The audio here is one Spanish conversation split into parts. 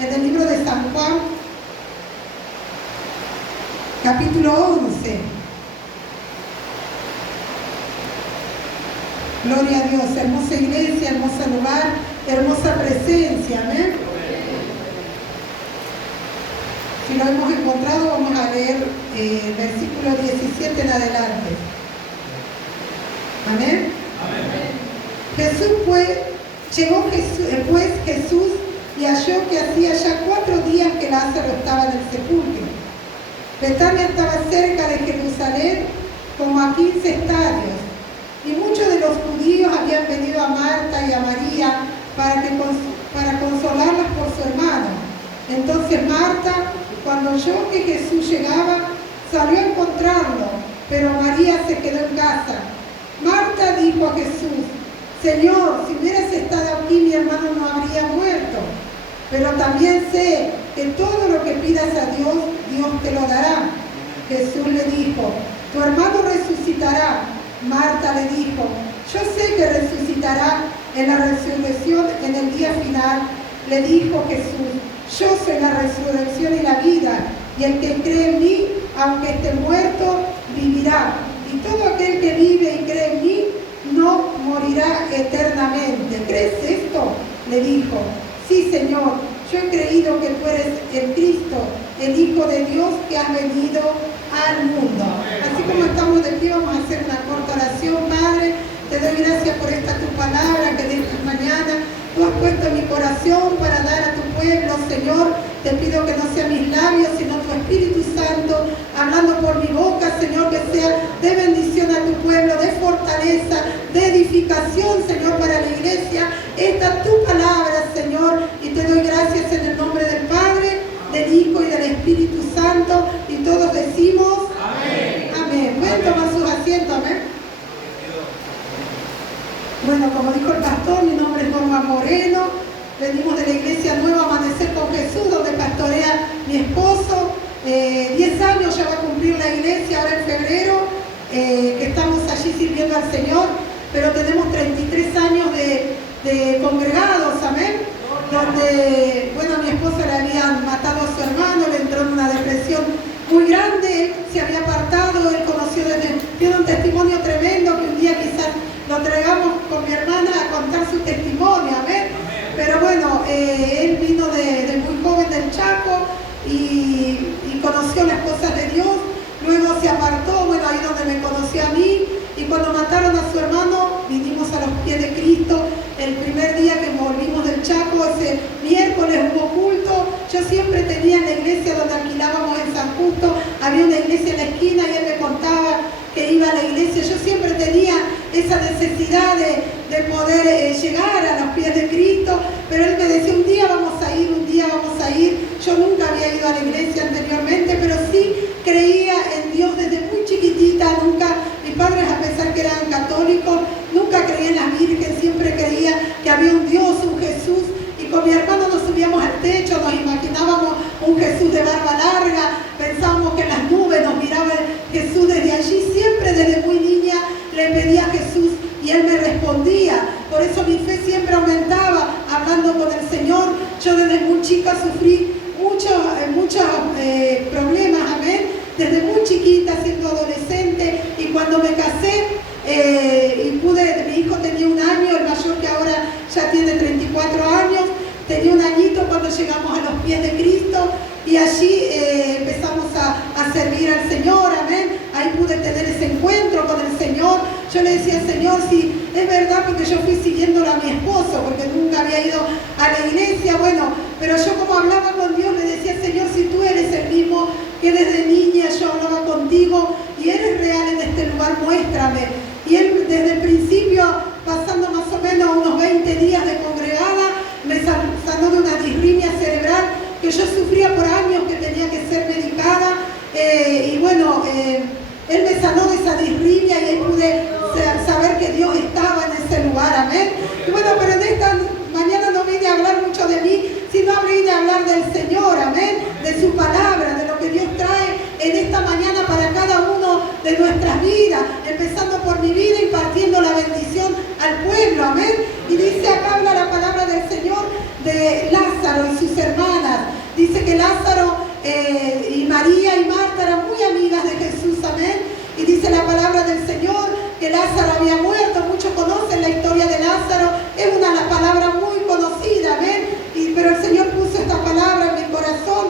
en el libro de San Juan, capítulo 11. Gloria a Dios, hermosa iglesia, hermoso lugar, hermosa presencia, amén. Si lo hemos encontrado, vamos a leer versículo 17 en adelante. Amén. Llegó Jesús y halló que hacía ya 4 días que Lázaro estaba en el sepulcro. Betania estaba cerca de Jerusalén, como a 15 estadios, y muchos de los judíos habían venido a Marta y a María para consolarlas por su hermano. Entonces Marta, cuando oyó que Jesús llegaba, salió a encontrarlo, pero María se quedó en casa. Marta dijo a Jesús: Señor, si hubieras estado aquí, mi hermano no habría muerto. Pero también sé que todo lo que pidas a Dios, Dios te lo dará. Jesús le dijo: tu hermano resucitará. Marta le dijo: yo sé que resucitará en la resurrección en el día final. Le dijo Jesús: yo soy la resurrección y la vida, y el que cree en mí, aunque esté muerto, vivirá. Y todo aquel que vive y cree en mí, no morirá eternamente. ¿Crees esto?, le dijo. Sí, Señor, yo he creído que tú eres el Cristo, el Hijo de Dios que ha venido al mundo. Así como estamos de pie, vamos a hacer una corta oración. Padre, te doy gracias por esta tu palabra que de esta mañana tú has puesto en mi corazón para dar a tu pueblo, Señor. Te pido que no sean mis labios, sino tu Espíritu Santo hablando por mi boca, Señor, que sea de bendición a tu pueblo, de fortaleza, de edificación, Señor, para la iglesia. Esta es tu palabra, Señor, y te doy gracias en el nombre del Padre, del Hijo y del Espíritu Santo, y todos decimos amén. Amén. Pueden tomar sus asientos, amén. Bueno, como dijo el pastor, mi nombre es Norma Moreno. Venimos de la iglesia Nueva Amanecer con Jesús, donde pastorea mi esposo. 10 años ya va a cumplir la iglesia ahora en febrero, que estamos allí sirviendo al Señor, pero tenemos 33 años de congregados, amén, donde, bueno, a mi esposo le habían matado a su hermano, le entró en una depresión muy grande, él se había apartado, él conoció, tiene un testimonio tremendo que un día quizás lo traigamos con mi hermana a contar su testimonio, amén. Pero bueno, él vino de muy joven del Chaco y conoció las cosas de Dios. Luego se apartó, bueno, ahí donde me conoció a mí. Y cuando mataron a su hermano, vinimos a los pies de Cristo. El primer día que volvimos del Chaco, ese miércoles hubo culto. Yo siempre tenía en la iglesia donde alquilábamos en San Justo, había una iglesia en la esquina y él me contaba que iba a la iglesia. Yo siempre tenía esa necesidad de poder llegar a los pies de Cristo, pero él me decía: un día vamos a ir, un día vamos a ir. Yo nunca había ido a la iglesia anteriormente, pero sí creía en Dios desde muy chiquitita. Nunca, mis padres, a pesar que eran católicos, nunca creía en la Virgen, siempre creía que había un Dios, un Jesús. Y con mi hermano nos subíamos al techo, nos imaginábamos un Jesús de barba larga, pensábamos que en las nubes nos miraba Jesús desde allí. Siempre desde muy niña le pedía a Jesús y él me respondía. Por eso mi fe siempre aumentaba hablando con el Señor. Yo desde muy chica sufrí muchos problemas, amén, desde muy chiquita, siendo adolescente, y cuando me casé mi hijo tenía 1 año, el mayor, que ahora ya tiene 34 años, tenía 1 añito cuando llegamos a los pies de Cristo, y allí empezamos a servir al Señor, amén. Ahí pude tener ese encuentro con el Señor. Yo le decía: Señor, si es verdad, porque yo fui siguiéndolo a mi esposo, porque nunca había ido a la iglesia, bueno, pero yo como hablaba con Dios, le decía: Señor, si tú eres el mismo que desde niña yo hablaba contigo y eres real en este lugar, muéstrame. Y él desde el principio, pasando más o menos unos 20 días de congregada, me sanó de una disritmia cerebral que yo sufría por años, que tenía que ser medicada, y bueno, él me sanó de esa disritmia y ahí pude saber que Dios estaba en ese lugar, amén. Y bueno, pero en esta mañana no vine a hablar mucho de mí, sino vine a hablar del Señor, amén, de su palabra, de lo que Dios trae en esta mañana para cada uno de nuestras vidas, empezando por mi vida, impartiendo la bendición al pueblo, amén. Y dice acá, habla la palabra del Señor de Lázaro y sus hermanas. dice que Lázaro y María y Marta eran muy amigas de Jesús, amén. Y dice la palabra del Señor que Lázaro había muerto. Muchos conocen la historia de Lázaro, es una palabra muy conocida, amén. Pero el Señor puso esta palabra en mi corazón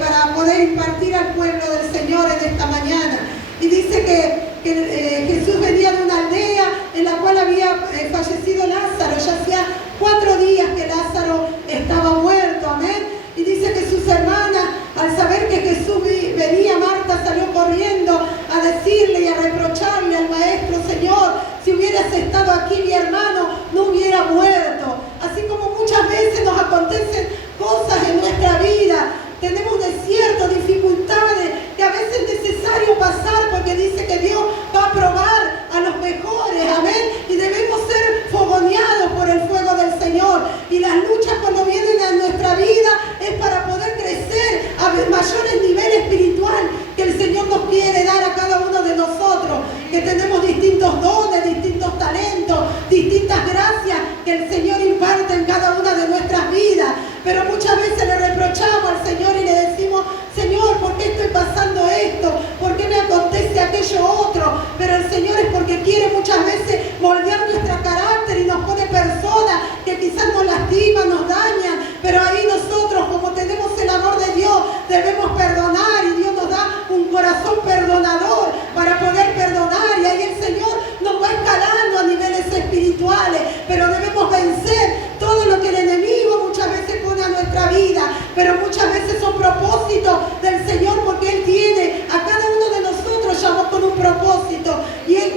para poder impartir al pueblo del Señor en esta mañana. Y dice que Jesús venía de una aldea en la cual había fallecido Lázaro. Ya hacía 4 días que Lázaro estaba muerto, amén. Y dice que sus hermanas, al saber que Jesús venía, Marta salió corriendo a decirle y a reprocharle al maestro: Señor, si hubieras estado aquí, mi hermano no hubiera muerto. Así como muchas veces nos acontecen cosas en nuestra vida, tenemos desiertos, dificultades, que a veces es necesario pasar, porque dice que Dios va a probar a los mejores, amén. Y debemos ser fogoneados por el fuego del Señor. Y las luchas, cuando vienen a nuestra vida, es para poder crecer a mayores niveles espiritual que el Señor nos quiere dar a cada uno de nosotros, que tenemos distintos dones, distintos talentos, distintas gracias que el Señor imparte en cada una de nuestras vidas. Pero muchas veces le reprochamos al Señor y le decimos: Señor, ¿por qué estoy pasando esto? ¿Por qué me acontece aquello otro? Pero el Señor es porque quiere muchas veces moldear nuestro carácter y nos pone personas que quizás nos lastiman, nos dañan, pero ahí nosotros, como tenemos el amor de Dios, debemos perdonar, y Dios nos da un corazón perdonador para poder perdonar, y ahí el Señor nos va escalando a niveles espirituales. Pero debemos vencer todo lo que el enemigo muchas veces pone a nuestra vida, pero muchas veces son propósitos del Señor, porque Él tiene a cada uno de nosotros llamó con un propósito, y Él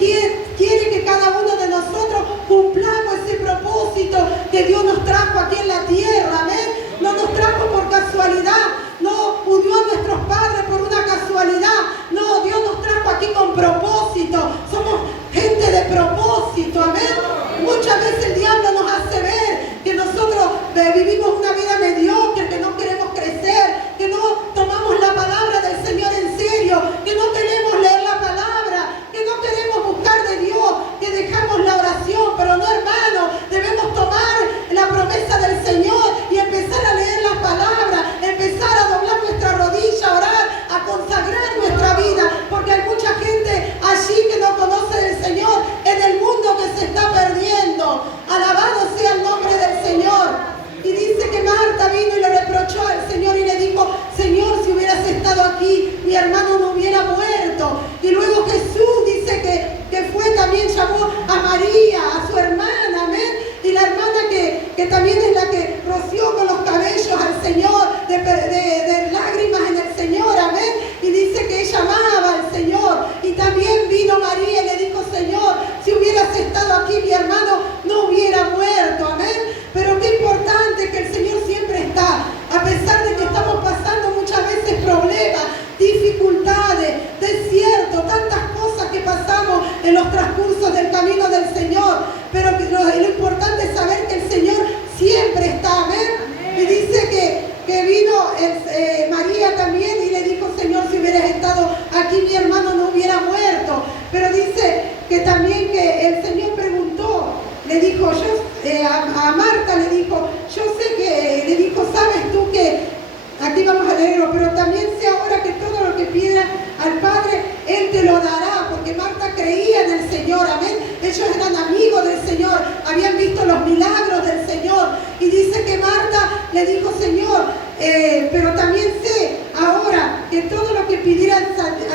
quiere que cada uno de nosotros cumplamos ese propósito que Dios nos trajo aquí en la tierra, amén. No nos trajo por casualidad, no unió a nuestros padres por una casualidad, no, Dios nos trajo aquí con propósito. Somos gente de propósito, amén. Muchas veces el diablo nos hace ver que nosotros vivimos una vida mediocre, que no queremos crecer, que no tomamos la palabra del Señor en serio, que no queremos leer la palabra, que no queremos buscar de Dios, que dejamos la oración. Pero no, hermano, debemos tomar la promesa del Señor y empezar a leer las palabras, empezar a doblar nuestra rodilla, a orar, a consagrar nuestra vida, porque hay mucha gente allí que no conoce del Señor en el mundo, que se está perdiendo. Alabado sea el nombre del Señor. Y dice que Marta vino y le reprochó al Señor y le dijo: Señor, si hubieras estado aquí, mi hermano no hubiera muerto. Y luego Jesús dice que fue, también llamó a María, a su hermana, amén. Y la hermana que también es la que roció con los cabellos al Señor, de lágrimas en el Señor, amén. Y dice que ella amaba al Señor. Y también vino María y le dijo: Señor, si hubieras estado aquí, mi hermano no hubiera muerto, amén. Pero qué importante que el Señor siempre está, a pesar de que estamos pasando muchas veces problemas, dificultades, desiertos, tantas cosas que pasamos en los transcursos del camino del Señor. Pero lo importante es saber que el Señor siempre está, amén. Y dice que vino María también y le dijo: Señor, si hubieras estado aquí, mi hermano no hubiera muerto. Pero dice que también que el Señor preguntó, le dijo, a Marta le dijo: yo sé que, le dijo, sabes tú que, aquí vamos a leerlo, pero también sé ahora que todo lo que pida al Padre, Él te lo dará, porque Marta creía en el Señor, amén. Ellos eran amigos del Señor, habían visto los milagros del Señor, y dice que Marta le dijo: Señor, pero también sé ahora que todo lo que pidieras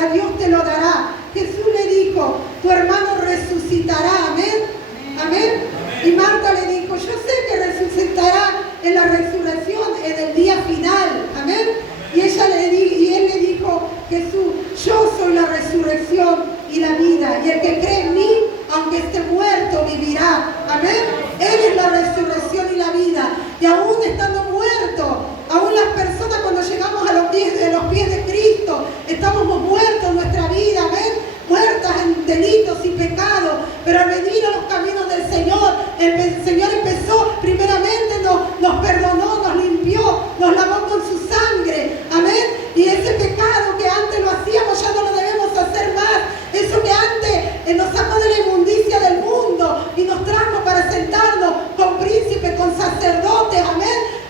a Dios te lo dará. Jesús le dijo: tu hermano resucitará, amén. Amén. Y Marta le dijo: yo sé que resucitará en la resurrección, en el día final. Amén. Y él le dijo: Jesús, yo soy la resurrección y la vida, y el que cree en mí, aunque esté muerto, vivirá. Amén. Él es la resurrección y la vida. Y aún estando muertos, aún las personas, cuando llegamos a los pies de Cristo, estamos muertos en nuestra vida. Amén. Muertas en delitos y pecados, pero al venir a los caminos del Señor, el Señor empezó, primeramente nos perdonó, nos limpió, nos lavó con su sangre, amén. Y ese pecado que antes lo hacíamos, ya no lo debemos hacer más. Eso que antes nos sacó de la inmundicia del mundo y nos trajo para sentarnos con príncipes, con sacerdotes, amén.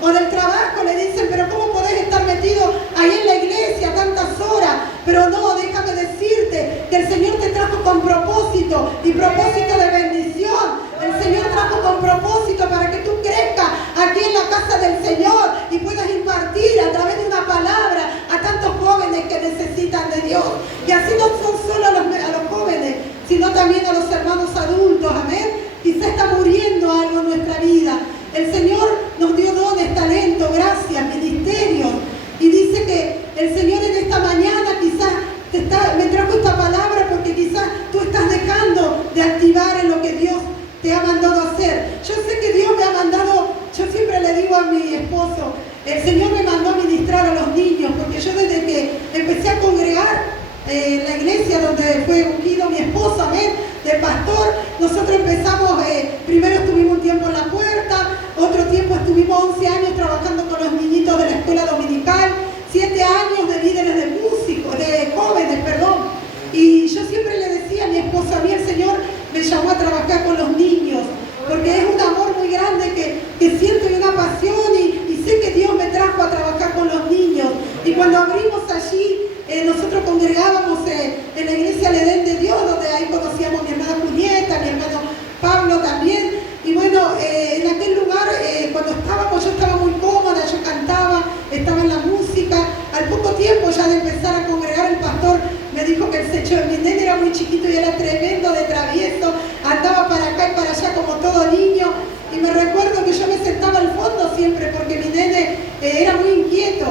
o del trabajo le dicen, pero ¿cómo podés estar metido ahí en la iglesia tantas horas? Pero no, déjame decirte que el Señor te trajo con propósito y propósito de bendición. El Señor trajo con propósito para que tú crezcas aquí en la casa del Señor y puedas impartir a través de una palabra a tantos jóvenes que necesitan de Dios. Y así no son solo a los jóvenes, sino también a los hermanos adultos, amén. Quizá está muriendo algo en nuestra vida. El Señor nos dio dones, talentos, gracias, ministerios. Y dice que el Señor en esta mañana quizás me trajo esta palabra porque quizás tú estás dejando de activar en lo que Dios te ha mandado a hacer. Yo sé que Dios me ha mandado, yo siempre le digo a mi esposo, el Señor me mandó a ministrar a los niños, porque yo desde que empecé a congregar en la iglesia donde fue ungido mi esposo, amén, de pastor, nosotros empezamos, primero estuvimos un tiempo en la puerta, otro tiempo estuvimos 11 años trabajando con los niñitos de la escuela dominical, 7 años de líderes de músicos, de jóvenes, perdón. Y yo siempre le decía a mi esposo, a mí el Señor me llamó a trabajar con los niños, porque es un amor muy grande que siento y una pasión y sé que Dios me trajo a trabajar con los niños. Y cuando abrimos allí, nosotros congregábamos en la iglesia El Edén de Dios, donde ahí conocíamos a mi hermana Julieta, a mi hermano Pablo también. Y bueno, en aquel lugar, cuando estábamos, yo estaba muy cómoda, yo cantaba, estaba en la música. Al poco tiempo ya de empezar a congregar, el pastor me dijo que mi nene era muy chiquito y era tremendo de travieso, andaba para acá y para allá como todo niño. Y me recuerdo que yo me sentaba al fondo siempre porque mi nene era muy inquieto.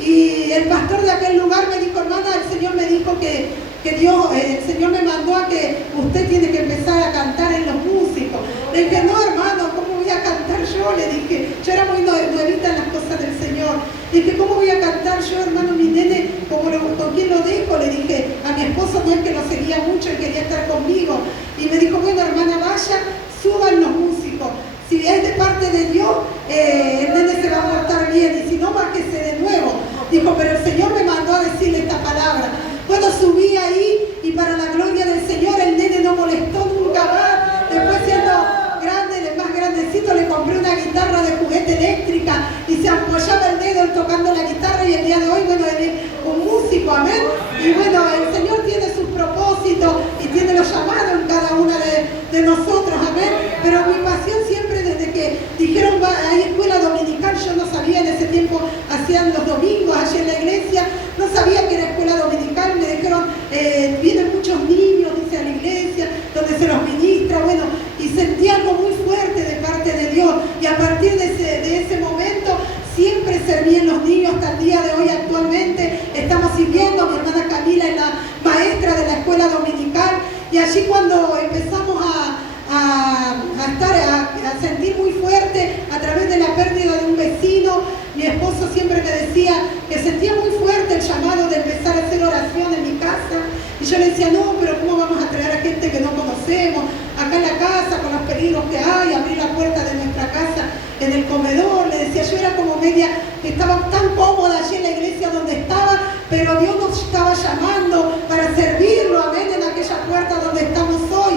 Y el pastor de aquel lugar me dijo, hermana, el Señor me dijo que Dios, el Señor me mandó a que usted tiene que empezar a cantar en los músicos. Le dije, no, hermano, ¿cómo voy a cantar yo? Le dije, yo era muy nuevita en las cosas del Señor. Le dije, ¿cómo voy a cantar yo, hermano, mi nene? ¿Con quién lo dejo? Le dije, a mi esposo no es que lo seguía mucho y quería estar conmigo. Y me dijo, bueno, hermana, vaya, suban los músicos. Si es de parte de Dios, el nene se va a portar bien, y si no, bájese de nuevo. Dijo, pero el Señor me mandó a decirle esta palabra. Bueno, subí ahí y para la gloria del Señor el nene no molestó nunca más. Después, siendo grande, de más grandecito, le compré una guitarra de juguete eléctrica y se apoyaba el dedo tocando la guitarra, y el día de hoy, bueno, él es un músico, amén. Y bueno, el Señor tiene sus propósitos y tiene los llamados en cada una de nosotros, amén. Pero mi pasión siempre, desde que dijeron hay escuela dominical, yo no sabía, en ese tiempo hacían los domingos allí en la iglesia, no sabía que era escuela dominical. Me dijeron, vienen muchos niños, dice, a la iglesia, donde se los ministra, bueno, y sentí algo muy fuerte de parte de Dios, y a partir de ese momento siempre serví en los niños hasta el día de hoy. Actualmente estamos sirviendo, mi hermana Camila es la maestra de la escuela dominical, y allí cuando empezamos a sentir muy fuerte a través de la pérdida de un vecino, mi esposo siempre me decía que sentía muy fuerte el llamado de empezar a hacer oración en mi casa, y yo le decía, no, pero ¿cómo vamos a traer a gente que no conocemos acá en la casa con los peligros que hay, abrir la puerta de nuestra casa en el comedor? Le decía, yo era como media, que estaba tan cómoda allí en la iglesia donde estaba, pero Dios nos estaba llamando para servirlo, amén, en aquella puerta donde estamos hoy.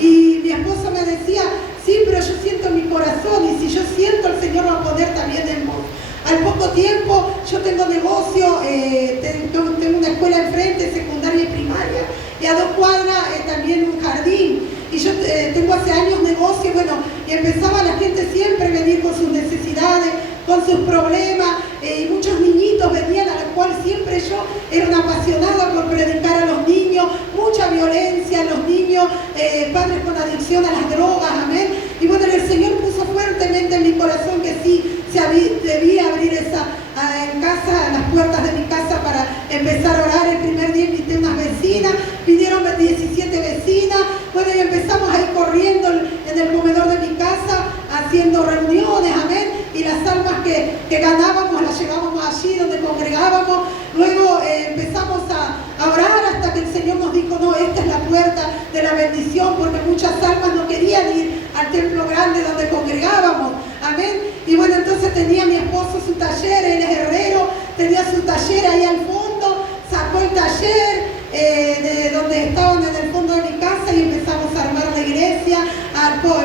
Y mi esposo me decía, sí, pero yo siento en mi corazón, y si yo siento, el Señor va a poner también en vos. Al poco tiempo, yo tengo negocio, tengo una escuela enfrente, secundaria y primaria, y a 2 cuadras también un jardín. Y yo tengo hace años negocio, bueno, y empezaba la gente siempre a venir con sus necesidades, con sus problemas, y muchos niñitos venían, a los cuales siempre yo era una apasionada por predicar a los niños, mucha violencia en los niños, padres con adicción a las drogas, amén. Y bueno, el Señor puso fuertemente en mi corazón que sí, debía abrir en casa, las puertas de mi casa, para empezar a orar. El primer día invité unas vecinas, vinieron 17 vecinas, bueno, y empezamos a ir corriendo en el comedor de mi casa, haciendo reuniones, amén, y las almas que ganábamos las llevábamos allí donde congregábamos. Luego empezamos a orar hasta que el Señor nos dijo, no, esta es la puerta de la bendición, porque muchas almas no querían ir al templo grande donde congregábamos, amén. Y bueno, entonces tenía mi esposo su taller, él es herrero, tenía su taller ahí al fondo, sacó el taller de donde estaban en el fondo de mi casa, y empezamos a armar la iglesia,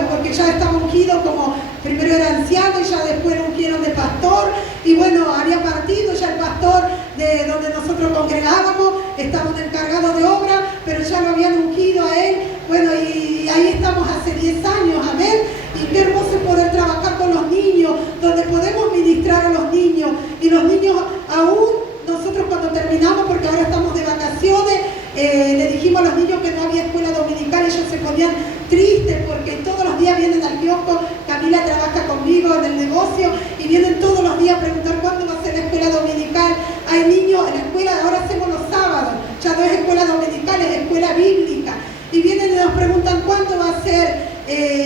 porque ya estaba ungido como, primero era anciano y ya después lo ungieron de pastor. pastor, y bueno, había partido ya el pastor de donde nosotros congregábamos, estaba un encargado de obra, pero ya lo habían ungido a él, bueno, y ahí estamos hace 10 años, amén, y qué hermoso poder trabajar con los niños, donde podemos ministrar a los niños, y los niños aún, nosotros cuando terminamos, porque ahora estamos de vacaciones, le dijimos a los niños que no había escuela dominical, ellos se ponían tristes porque todos los días vienen al kiosco, Camila trabaja conmigo en el negocio y vienen todos los días a preguntar cuándo va a ser la escuela dominical. Hay niños en la escuela, ahora hacemos los sábados, ya no es escuela dominical, es escuela bíblica, y vienen y nos preguntan cuándo va a ser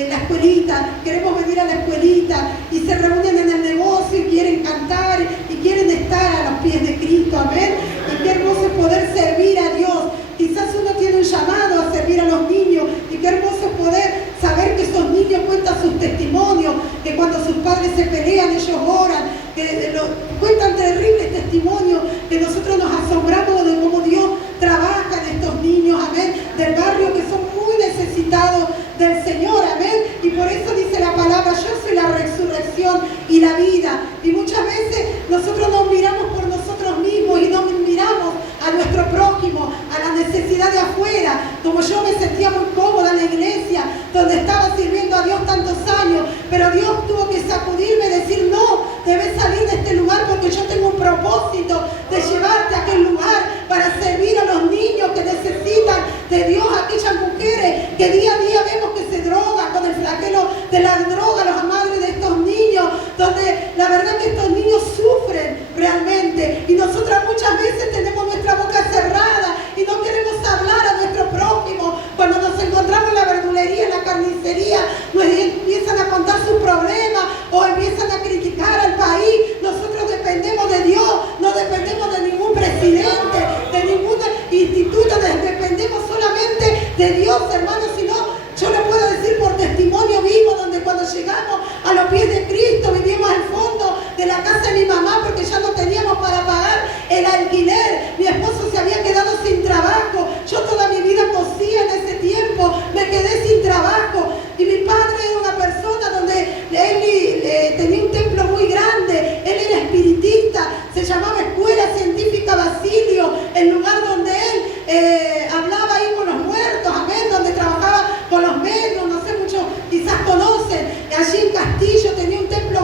la escuelita, queremos venir a la escuelita, y se reúnen en el negocio y quieren cantar y quieren estar a los pies de Cristo, amén. Y qué hermoso es poder servir a Dios. Quizás uno tiene un llamado a servir a los niños, y qué hermoso es poder saber que esos niños cuentan sus testimonios, que cuando sus padres se pelean ellos oran, que cuentan terribles testimonios, que nosotros nos asombramos de cómo Dios trabaja en estos niños, amén, del barrio, que son muy necesitados del Señor, amén. Y por eso dice la palabra, yo soy la resurrección y la vida. Y muchas veces nosotros nos miramos por nosotros mismos y no miramos a nuestro prójimo, a la necesidad de afuera. Como yo me sentía muy cómoda en la iglesia, donde estaba sirviendo a Dios tantos años, pero Dios tuvo que sacudirme y decir, no, debes salir de este lugar porque yo tengo un propósito de llevarte a aquel lugar para servir a los niños que necesitan de Dios, aquellas mujeres que día a día vemos que se drogan con el flagelo de la droga, los madres de estos niños, donde la verdad que estos niños sufren realmente, y nosotras muchas veces tenemos nuestra boca cerrada y no queremos hablar a nuestro prójimo. Cuando nos encontramos en la verdulería, en la carnicería, nos empiezan a contar sus problemas o empiezan a criticar al país. Nosotros dependemos de Dios, no dependemos de ningún presidente, de ningún instituto, dependemos solamente de Dios, hermanos. Si no, yo le puedo decir por testimonio vivo, donde cuando llegamos a los pies de Cristo, vivimos al fondo de la casa de mi mamá porque ya no teníamos para pagar el alquiler. Mi esposo se había quedado sin trabajo. Yo toda mi vida cosía en ese tiempo, me quedé sin trabajo. Y mi padre era una persona donde él tenía un templo muy grande, él era espiritista, se llamaba Escuela Científica Basilio, el lugar donde él hablaba ahí con los muertos, amén, donde trabajaba con los medios, no sé, muchos quizás conocen. Allí en Castillo tenía un templo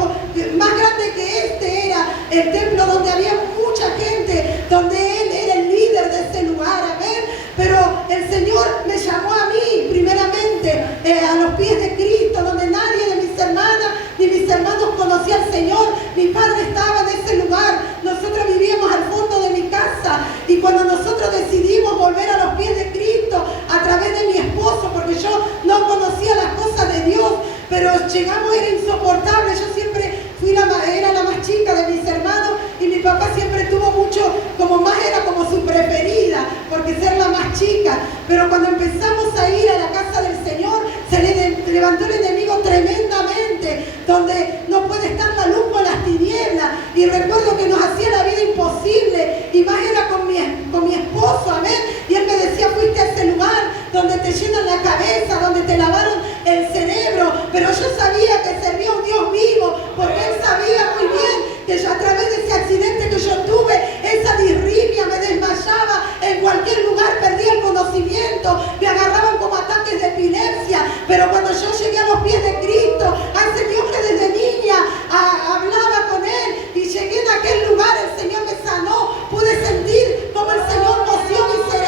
más grande que este, era el templo donde había mucha gente, donde él era el líder de ese lugar, amén. Pero el Señor me llamó a mí primeramente a los pies de Cristo, donde nadie de mis hermanas ni mis hermanos conocía al Señor. Mi padre estaba en ese lugar, nosotros vivíamos al fondo de mi casa, y cuando nosotros decidimos volver a los pies de Cristo a través de mi esposo, porque yo no conocía las cosas de Dios, pero llegamos, era insoportable. Yo siempre era la más chica de mis hermanos, y mi papá siempre tuvo mucho, era como su preferida, porque ser la más chica. Pero cuando empezamos a ir a la casa del Señor, se le levantó el enemigo tremendamente, donde no puede estar la luz con las tinieblas, y recuerdo que nos hacía la vida imposible, y más era con mi esposo, amén, y él me decía, fuiste a ese lugar donde te llenan la cabeza, donde te lavaron el cerebro, pero yo sabía que servía a un Dios vivo, porque él sabía muy bien que yo, a través de ese accidente que yo tuve, esa disritmia, me desmayaba en cualquier lugar, perdía el conocimiento, me agarraban como ataques de epilepsia. Pero cuando yo llegué a los pies de Cristo, a ese Dios que desde niña hablaba con él, y llegué en aquel lugar, el Señor me sanó, pude sentir como el Señor cosió mi cerebro.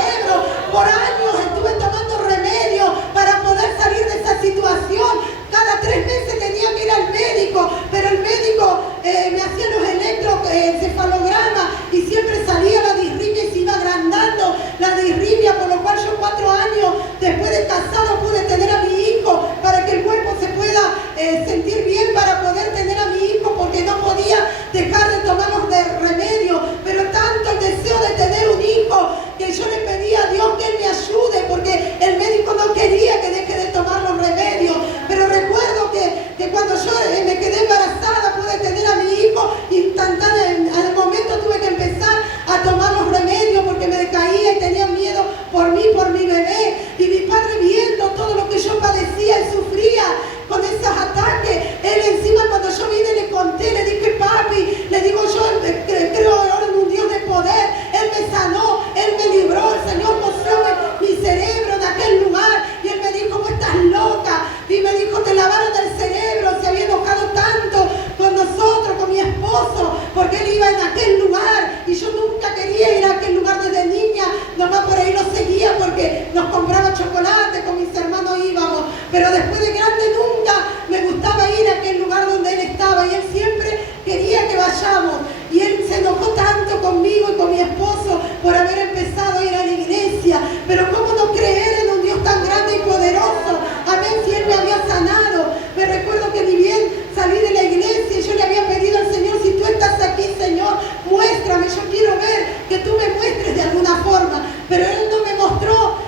nos compraba chocolate, con mis hermanos íbamos, pero después de grande nunca me gustaba ir a aquel lugar donde él estaba, y él siempre quería que vayamos, y él se enojó tanto conmigo y con mi esposo por haber empezado a ir a la iglesia. Pero cómo no creer en un Dios tan grande y poderoso, amén, si él me había sanado. Me recuerdo que ni bien salí de la iglesia y yo le había pedido al Señor: si tú estás aquí, Señor, muéstrame, yo quiero ver que tú me muestres de alguna forma. Pero él no me mostró,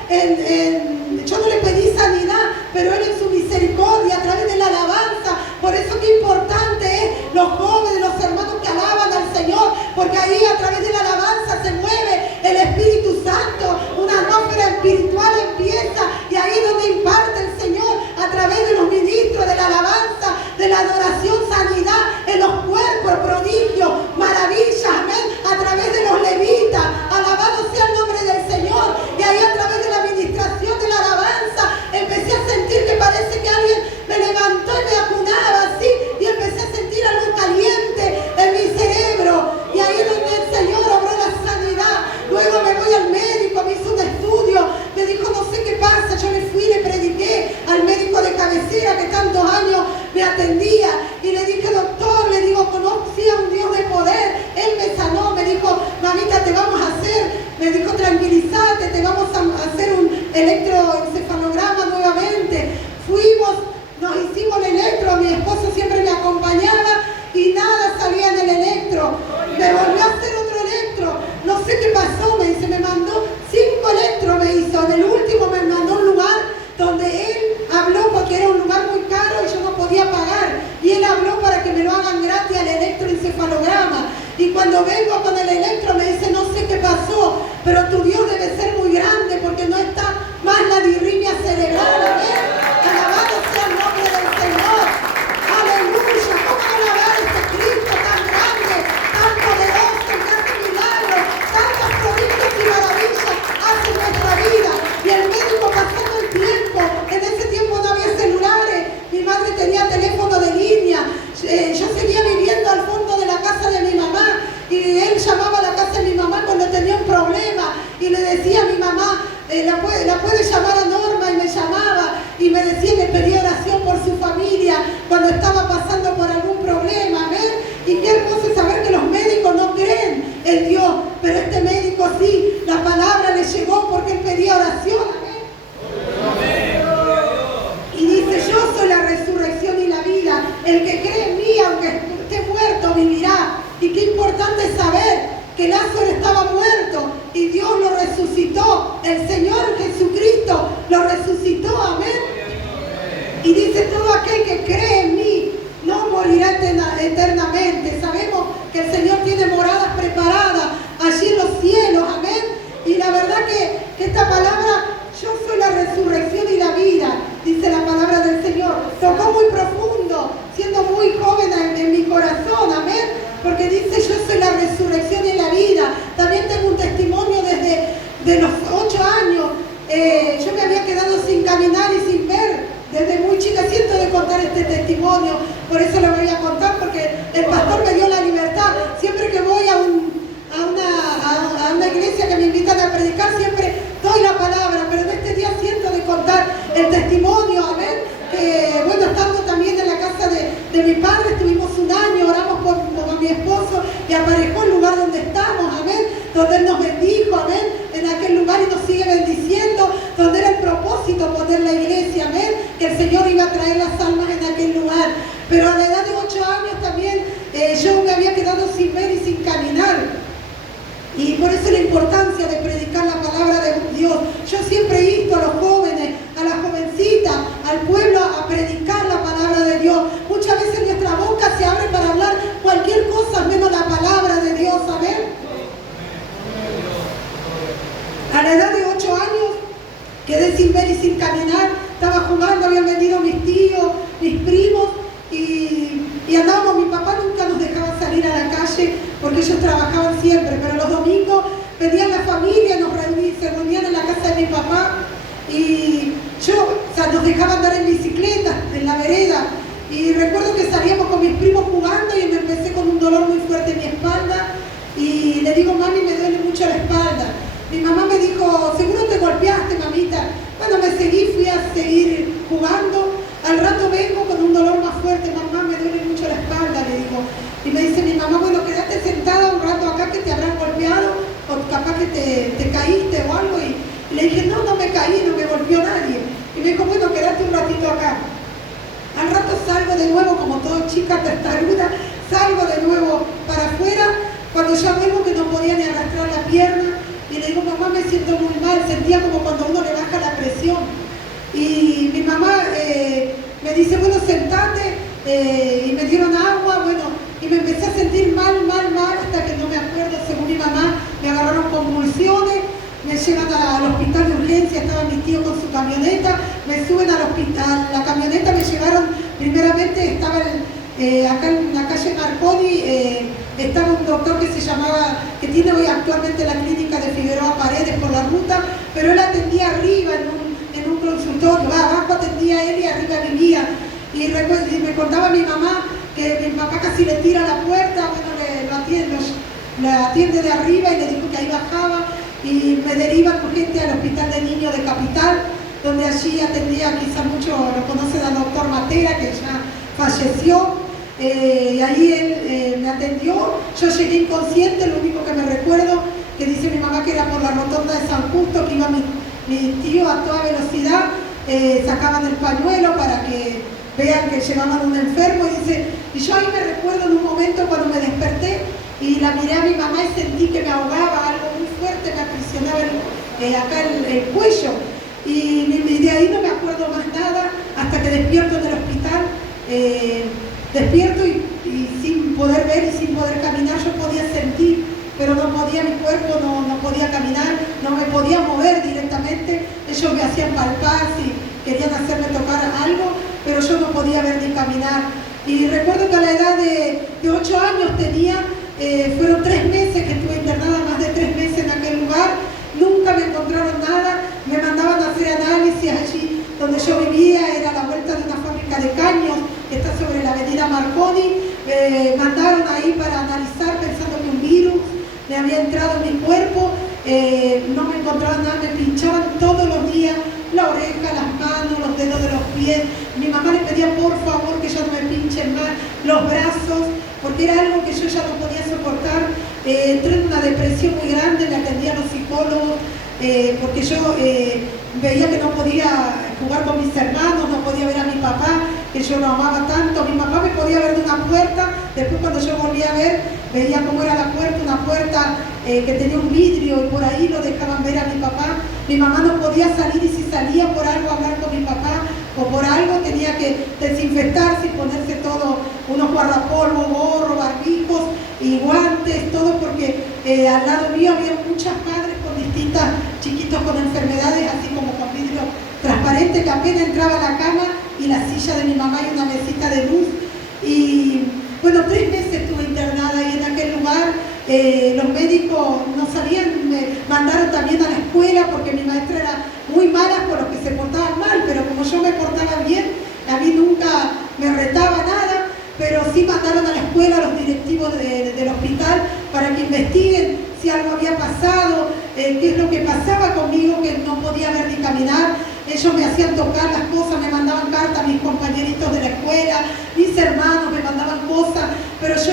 yo no le pedí sanidad, pero él en su misericordia, a través de la alabanza. Por eso qué importante es los jóvenes, los hermanos que alaban al Señor, porque ahí a través de la alabanza se mueve el Espíritu Santo, una atmósfera espiritual empieza, y ahí es donde imparte el Señor a través de los ministros de la alabanza, de la adoración, sanidad en los cuerpos, prodigios, maravillas, amén, a través de los levitas. Alabado sea el nombre del Señor. Y ahí a través de la administración de la alabanza empecé a sentir que parece que alguien me levantó y me acunaba así, y empecé a sentir algo caliente en mi cerebro, y ahí es donde el Señor obró la sanidad. Luego me voy al médico, me hizo un estudio, me dijo no sé qué pasa. Yo le fui y le prediqué al médico de cabecera que tantos años me atendía, y le dije: doctor, le digo, conocía a un Dios de poder. Él me sanó, me dijo: mamita, te vamos a hacer, me dijo, tranquilízate, te vamos a hacer un electroencefalograma nuevamente. Fuimos, nos hicimos el electro, mi esposo siempre me acompañaba y nada salía en el electro. Me volvió a hacer otro electro, no sé qué pasó, me dice, me mandó 5 electros, me hizo. En el último me mandó a un lugar donde él habló, porque era un lugar muy caro y yo no podía pagar, y él habló para que me lo hagan gratis al electroencefalograma. Y cuando vengo con el electro me dice: no sé qué pasó, pero tu Dios debe ser muy grande, porque no está más la disritmia cerebral. Amén. Alabado sea el nombre del Señor. Aleluya. ¿Cómo alabar a este Cristo tan grande, tan poderoso, que hace milagros, tantos prodigios y maravillas hace en nuestra vida? Y el médico, pasando el tiempo, en ese tiempo no había celulares, mi madre tenía teléfono de línea, yo seguía viviendo al fondo de la casa de mi mamá, y él llamaba a la casa de mi mamá cuando tenía un problema, y le decía a mi mamá: la puede llamar a Norma, y me llamaba y me decía, me pedía oración por su familia cuando estaba pasando por algún problema. Amén. Y qué hermoso saber que los médicos no creen en Dios, pero este médico sí, la palabra le llegó porque él pedía oración. Amén. Y dice: yo soy la resurrección y la vida, el que cree en mí, aunque esté muerto, vivirá. Y qué importante es saber que Lázaro estaba muerto y Dios lo resucitó. El Señor Jesucristo lo resucitó. Amén. Y dice: todo aquel que cree en mí no morirá eternamente. Sabemos que el Señor tiene moradas preparadas allí en los cielos. Amén. Y la verdad que esta palabra, yo soy la resurrección y la vida, dice la palabra del Señor, tocó muy profundo, siendo muy joven en mi corazón. Amén. Porque dice: yo soy la resurrección y la vida. También tengo un testimonio desde los 8 años. Yo me había quedado sin caminar y sin ver desde muy chica. Siento de contar este testimonio, por eso lo voy a contar, porque el pastor me dio la libertad. Siempre que voy a una iglesia que me invitan a predicar, siempre doy la palabra, pero en este día siento de contar el testimonio. Amén. Que bueno, estando también en la casa de mi padre, estuvimos un año, oramos por mi esposo, y aparejó el lugar donde estamos. Amén. Donde él nos bendijo. Amén. En aquel lugar, y nos sigue bendiciendo, donde era el propósito poner la iglesia. Amén. Que el Señor iba a traer las almas en aquel lugar. Pero a la edad de 8 años también yo me había quedado sin ver y sin caminar. Y por eso la importancia de predicar la palabra de Dios. Yo siempre he visto a los jóvenes, a las jovencitas, al pueblo a predicar la palabra de Dios. Muchas veces nuestra boca se abre para hablar cualquier cosa menos la palabra de Dios. Amén. A la edad de 8 años quedé sin ver y sin caminar. Estaba jugando, habían venido mis tíos, mis primos, y andábamos. Mi papá nunca nos dejaba salir a la calle porque ellos trabajaban siempre, pero los domingos pedían la familia, se reunían en la casa de mi papá, y nos dejaban andar en bicicleta, en la vereda. Y recuerdo que salíamos con mis primos jugando, y me empecé con un dolor muy fuerte en mi espalda, y le digo: mami, me duele mucho la espalda. Mi mamá me dijo: seguro te golpeaste, mamita. a seguir jugando. Al rato vengo con un dolor más fuerte, mamá, me duele mucho la espalda, le digo. Y me dice mi mamá, bueno, quédate sentada un rato acá que te habrán golpeado, o capaz que te caíste o algo. Y le dije, no, no me caí, no me golpeó nadie. Y me dijo, bueno, quédate un ratito acá. Al rato salgo de nuevo, como toda chica testaruda, salgo de nuevo para afuera, cuando ya veo que no podía ni arrastrar la pierna, y le digo, mamá, me siento muy mal, sentía como cuando uno le baja la presión. Y mi mamá me dice, bueno, sentate, y me dieron agua, bueno, y me empecé a sentir mal, hasta que no me acuerdo, según mi mamá, me agarraron convulsiones, me llevan al hospital de urgencia, estaba mi tío con su camioneta, me suben al hospital, la camioneta me llevaron, primeramente estaba acá en la calle Marconi, estaba un doctor que se llamaba, que tiene hoy actualmente la clínica de Figueroa Paredes por la ruta, pero él atendía arriba en un consultorio, abajo atendía él y arriba vivía. Y me contaba mi mamá que mi papá casi le tira a la puerta, bueno, le atiende de arriba y le dijo que ahí bajaba y me derivan urgente al hospital de niños de Capital, donde allí atendía, quizá mucho lo conocen al doctor Matera, que ya falleció. Y ahí él me atendió, yo llegué inconsciente, lo único que me recuerdo, que dice mi mamá que era por la rotonda de San Justo, que iba mi tío a toda velocidad, sacaban el pañuelo para que vean que llevaban un enfermo, y yo ahí me recuerdo en un momento cuando me desperté y la miré a mi mamá y sentí que me ahogaba, algo muy fuerte me aprisionaba acá el cuello, y de ahí no me acuerdo más nada hasta que despierto en el hospital. Despierto y sin poder ver y sin poder caminar, yo podía sentir, pero no podía, mi cuerpo no podía caminar, no me podía mover directamente. Ellos me hacían palpar si querían hacerme tocar algo, pero yo no podía ver ni caminar. Y recuerdo que a la edad de 8 años tenía, fueron 3 meses que estuve internada, más de 3 meses en aquel lugar, nunca me encontraron nada, me mandaban a hacer análisis allí donde yo vivía, era a la vuelta de una fábrica de caños que está sobre la avenida Marconi, me mandaron ahí para analizar pensando que un virus me había entrado en mi cuerpo, no me encontraban nada, me pinchaban todos los días la oreja, las manos, los dedos de los pies. Mi mamá le pedía por favor que ya no me pinchen más los brazos, porque era algo que yo ya no podía soportar. Entré en una depresión muy grande, me atendían los psicólogos, porque yo veía que no podía jugar con mis hermanos, no podía ver a mi papá, que yo lo amaba tanto. Mi papá me podía ver de una puerta, después cuando yo volví a ver, veía cómo era la puerta, una puerta que tenía un vidrio y por ahí lo dejaban ver a mi papá. Mi mamá no podía salir y si salía por algo a hablar con mi papá o por algo tenía que desinfectarse y ponerse todo, unos guardapolvos, gorros, barbijos y guantes, todo porque al lado mío había muchas madres con distintas chiquitos con enfermedades, así como con vidrio transparente, que apenas entraba a la cama y la silla de mi mamá y una mesita de luz. Y bueno, 3 meses estuve internada ahí en aquel lugar. Los médicos no sabían, me mandaron también a la escuela porque mi maestra era muy mala con los que se portaban mal, pero como yo me portaba bien, a mí nunca me retaba nada, pero sí mandaron a la escuela a los directivos del hospital para que investiguen si algo había pasado, qué es lo que pasaba conmigo, que no podía ver ni caminar. Ellos me hacían tocar las cosas, me mandaban cartas a mis compañeritos de la escuela, mis hermanos me mandaban cosas, pero yo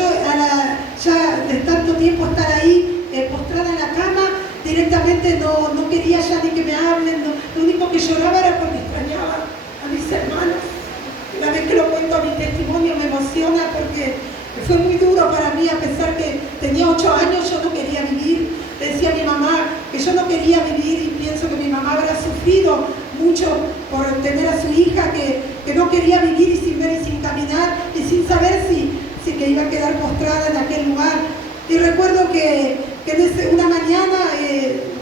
ya de tanto tiempo estar ahí postrada en la cama, directamente no quería ya ni que me hablen, lo único que lloraba era porque extrañaba a mis hermanos. Una vez que lo cuento a mi testimonio me emociona porque fue muy duro para mí, a pesar que tenía 8 años, yo no quería vivir. Le decía a mi mamá que yo no quería vivir y pienso que mi mamá habrá sufrido mucho por tener a su hija que no quería vivir y sin ver y sin caminar y sin saber si que iba a quedar postrada en aquel lugar. Y recuerdo que una mañana,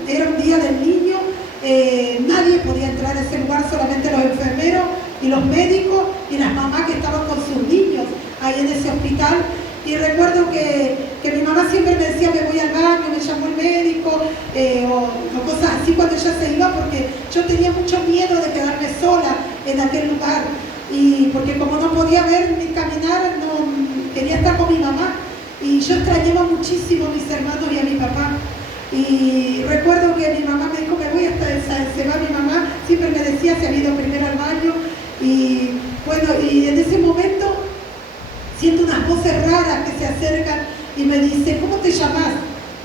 era un día del niño, nadie podía entrar a ese lugar, solamente los enfermeros y los médicos y las mamás que estaban con sus niños ahí en ese hospital. Y recuerdo que mi mamá siempre me decía, me voy al baño, me llamó el médico, o cosas así cuando ella se iba, porque yo tenía mucho miedo de quedarme sola en aquel lugar. Y porque como no podía ver ni caminar, no quería estar con mi mamá. Y yo extrañaba muchísimo a mis hermanos y a mi papá. Y recuerdo que mi mamá me dijo, me voy hasta se va mi mamá, siempre me decía si había ido primero a Y bueno, y en ese momento siento unas voces raras que se acercan y me dice, ¿cómo te llamas?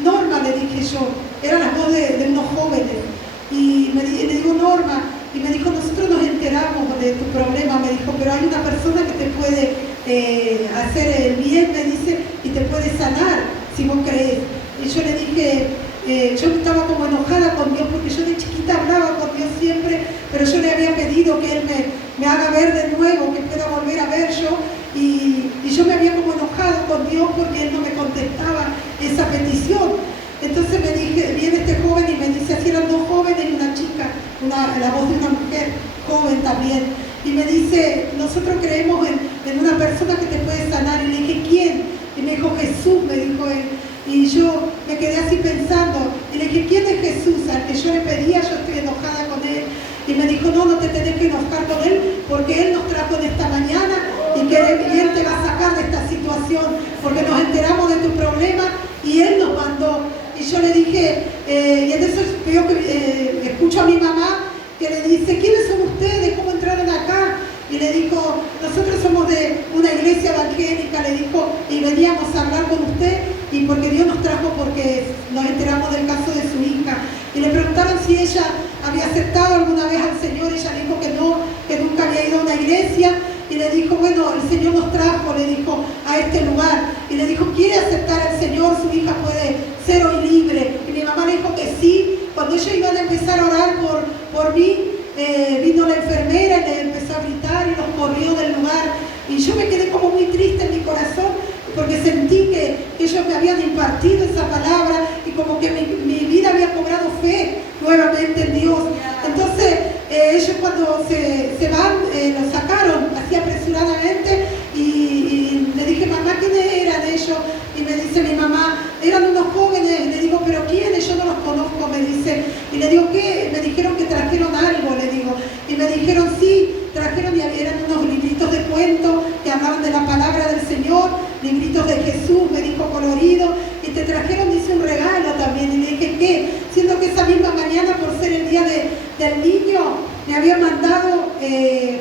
Norma, le dije yo. Era la voz de unos jóvenes. Y le digo, Norma, y me dijo, nosotros nos enteramos de tu problema, me dijo, pero hay una persona que te puede hacer el bien, me dice, y te puede sanar, si vos crees. Y yo le dije, yo estaba como enojada con Dios, porque yo de chiquita hablaba con Dios siempre, pero yo le había pedido que Él me haga ver de nuevo, que pueda volver a ver yo, y yo me había como enojado con Dios porque Él no me contestaba esa petición. Entonces me dije, viene este joven y me dice, así eran dos jóvenes y una chica, la voz de una mujer joven también, y me dice, nosotros creemos en una persona que te puede sanar. Y le dije, ¿quién? Y me dijo, Jesús, me dijo él. Y yo me quedé así pensando, y le dije, ¿quién es Jesús? Al que yo le pedía, yo estoy enojada con él. Y me dijo, no te tenés que enojar con él, porque él nos trajo en esta mañana y él te va a sacar de esta situación, porque nos enteramos de tu problema y él nos mandó. Y yo le dije, y entonces veo que escucho a mi mamá que le dice, ¿quiénes son ustedes? ¿Cómo entraron acá? Y le dijo, nosotros somos de una iglesia evangélica, le dijo, y veníamos a hablar con usted, y porque Dios nos trajo, porque nos enteramos del caso de su hija. Y le preguntaron si ella había aceptado alguna vez al Señor, y ella dijo que no, que nunca había ido a una iglesia. Y le dijo, bueno, el Señor nos trajo, le dijo, a este lugar. Y le dijo, ¿quiere aceptar al Señor? Su hija puede ser hoy libre. Y mi mamá le dijo que sí. Cuando ellos iban a empezar a orar por mí, vino la enfermera y le empezó a gritar y los corrió del lugar. Y yo me quedé como muy triste en mi corazón, porque sentí que ellos me habían impartido esa palabra y como que mi vida había cobrado fe nuevamente en Dios. Entonces ellos cuando se van, los sacaron así apresuradamente y le dije, mamá, ¿quiénes eran ellos? Y me dice mi mamá, eran unos jóvenes. Y le digo, ¿pero quiénes? Yo no los conozco, me dice. Y le digo, ¿qué? Me dijeron que trajeron algo, le digo. Y me dijeron, sí, trajeron, y eran unos libritos de cuentos que hablaban de la palabra del Señor, libritos de Jesús, me dijo, colorido, y te trajeron, dice, un regalo también. Y le dije, ¿qué? Siendo que esa misma mañana, por ser el día del niño, me habían mandado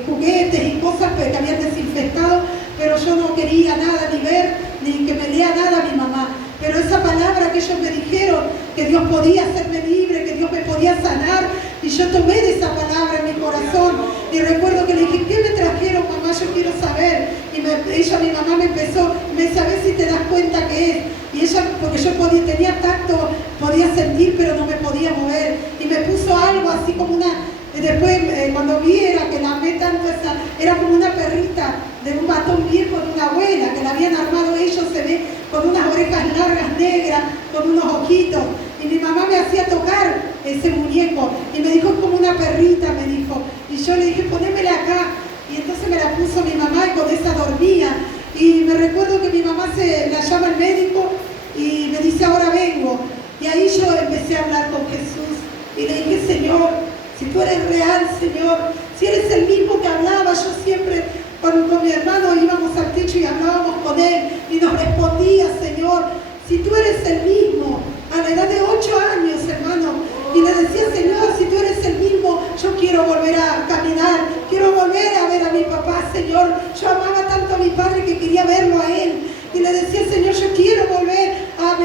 juguetes y cosas que habían desinfectado, pero yo no quería nada, ni ver, ni que me lea nada mi mamá. Pero esa palabra que ellos me dijeron, que Dios podía hacerme libre, que Dios me podía sanar, y yo tomé de esa palabra en mi corazón. Y recuerdo que le dije, ¿qué me trajeron, mamá? Yo quiero saber. Y mi mamá me empezó, me dice, a ver si te das cuenta que es. Y ella, porque yo tenía tacto, podía sentir, pero no me podía mover. Y me puso algo así como una... Después, cuando vi, era que la amé tanto, era como una perrita de un batón viejo de una abuela, que la habían armado ellos, se ve, con unas orejas largas negras, con unos ojitos. Y mi mamá me hacía tocar ese muñeco, y me dijo, es como una perrita, me dijo. Y yo le dije, ponémela acá. Y entonces me la puso mi mamá, y con esa dormía. Y me recuerdo que mi mamá la llama al médico, y me dice, ahora vengo. Y ahí yo empecé a hablar con Jesús, y le dije, Señor, si tú eres real, Señor, si eres el mismo que hablaba, yo siempre con mi hermano íbamos al techo y hablábamos con él y nos respondía, Señor, si tú eres el mismo, a la edad de 8 años, hermano, y le decía, Señor, si tú eres el mismo, yo quiero volver a caminar, quiero volver a ver a mi papá, Señor, yo amaba tanto a mi padre que quería verlo a él, y le decía, Señor, yo quiero volver a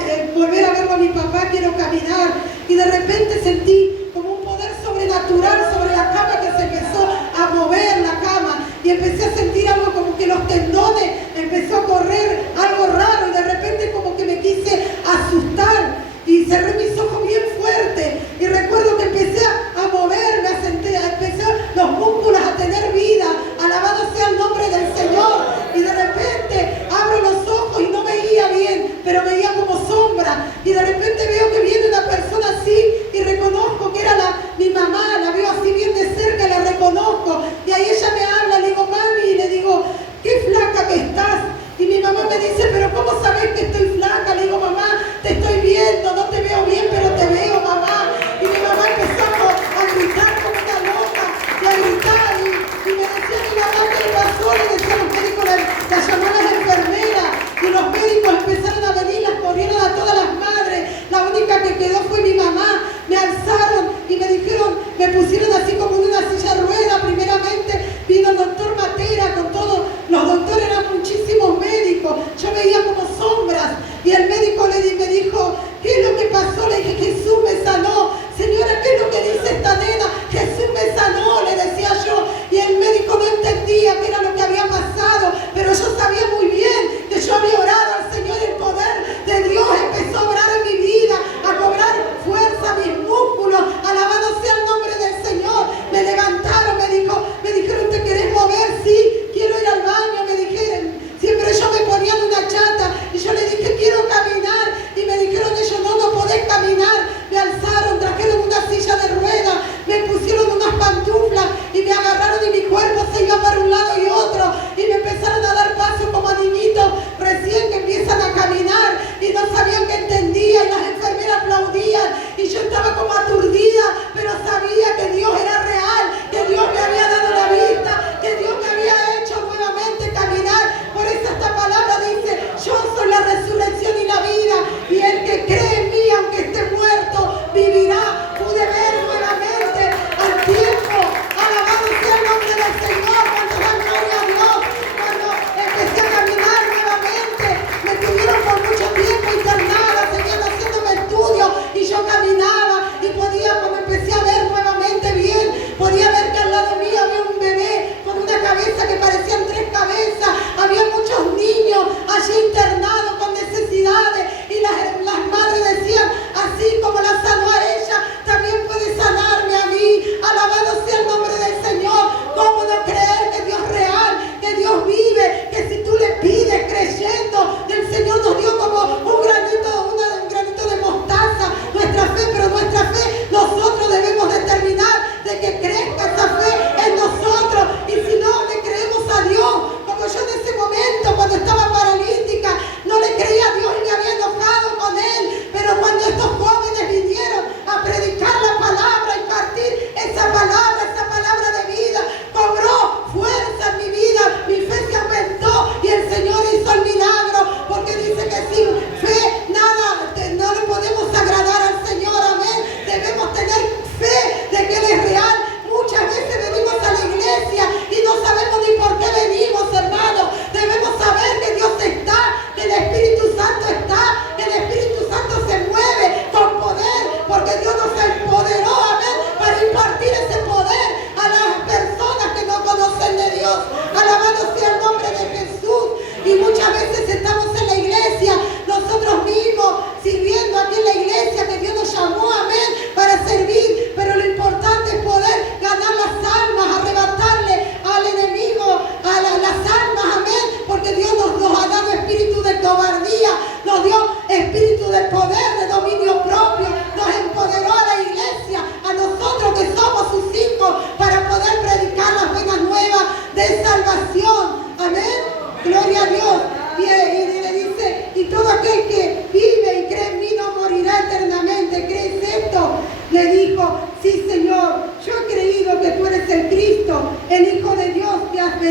verlo a mi papá, quiero caminar, y de repente sentí como un poder sobrenatural sobre la cama, que se empezó a mover la cama, y empecé a sentir algo como que los tendones empezó a correr, algo raro, y de repente como que me quise asustar, y cerré mis ojos bien fuerte, y recuerdo que empecé a moverme, empecé los músculos a tener vida, alabado sea el nombre del Señor, y de repente abro los ojos y no veía bien, pero veía como sombra, y de repente veo que viene una persona así, y reconozco que era mi mamá, la veo así bien de cerca, la reconozco, y ahí ella me habla, le digo, mami, y le digo, qué flaca que estás. Y mi mamá me dice, pero ¿cómo sabes que estoy flaca? Le digo, mamá, te estoy viendo, no te veo bien, pero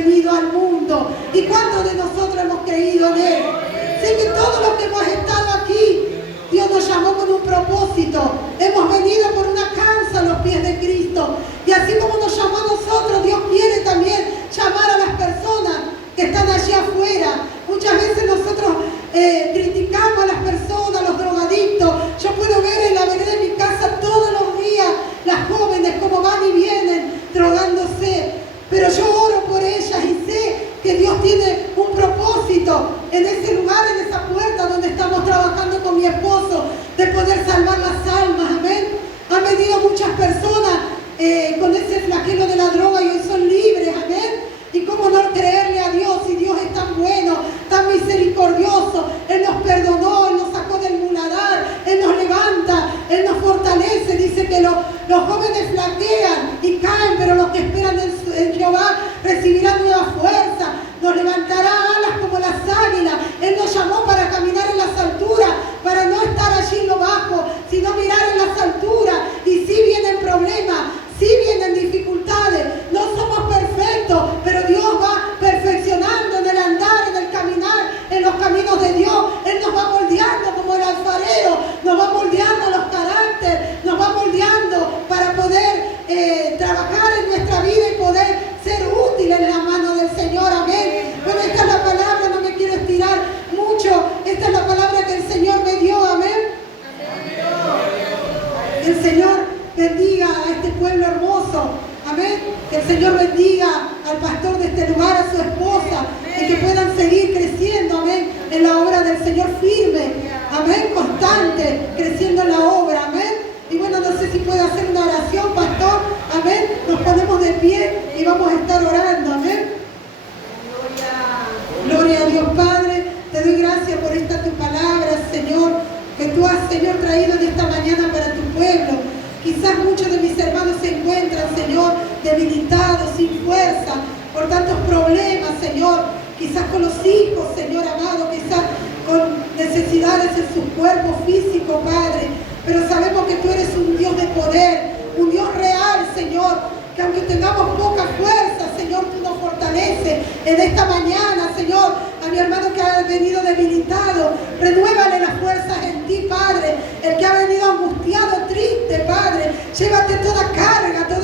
venido al mundo. ¿Y cuántos de nosotros hemos creído en Él? Sé que todos los que hemos estado aquí, Dios nos llamó con un propósito. Hemos venido por una causa a los pies de Cristo. Y así como nos llamó a nosotros, Dios quiere también llamar a las personas que están allí afuera. Muchas veces nosotros criticamos a las personas, a los drogadictos. Yo puedo ver en la vereda de mi casa todos los días las jóvenes como van y vienen drogándose. Pero yo oro por ellas y sé que Dios tiene un propósito en ese lugar, en esa puerta donde estamos trabajando con mi esposo, de poder salvar las almas. Amén. Han venido muchas personas con ese flagelo de la droga y hoy son libres. Amén. Y cómo no creerle a Dios, si Dios es tan bueno, tan misericordioso. Él nos perdonó, Él nos sacó del muladar, Él nos levanta, Él nos fortalece. Dice que los jóvenes flaquean y caen, pero los que esperan en Jehová recibirán nueva fuerza. Nos levantará alas como las águilas. Él nos llamó para caminar en las alturas, para no estar allí en lo bajo, sino mirar en las alturas. Y si vienen problemas, si vienen dificultades, no somos perfectos, pero Dios va perfeccionando en el andar, en el caminar, en los caminos de Dios. Él nos va moldeando como el alfarero, nos va moldeando los caracteres, nos va moldeando para poder trabajar en nuestra vida y poder ser útiles en la mano del Señor. Amén. Bueno, esta es la palabra, no me quiero estirar mucho. Esta es la palabra que el Señor me dio. Amén. El Señor bendiga a este pueblo hermoso. Amén. Que el Señor bendiga al pastor de este lugar, a su esposa, y que puedan seguir creciendo, amén, en la obra del Señor, firme, amén, constante, creciendo en la obra, amén. Y bueno, no sé si puede hacer una oración, pastor, amén. Nos ponemos de pie y vamos a estar orando, amén. Gloria a Dios, Padre. Te doy gracias por esta tu palabra, Señor, que tú has, Señor, traído en esta mañana para tu pueblo. Quizás muchos de mis hermanos se encuentran, Señor, debilitados, sin fuerza, por tantos problemas, Señor. Quizás con los hijos, Señor amado, quizás con necesidades en su cuerpo físico, Padre. Pero sabemos que tú eres un Dios de poder, un Dios real, Señor. Que aunque tengamos poca fuerza, Señor, tú nos fortaleces en esta mañana, Señor. A mi hermano que ha venido debilitado, renuévale las fuerzas en ti, Padre. El que ha venido angustiado, triste, Padre, llévate toda carga, toda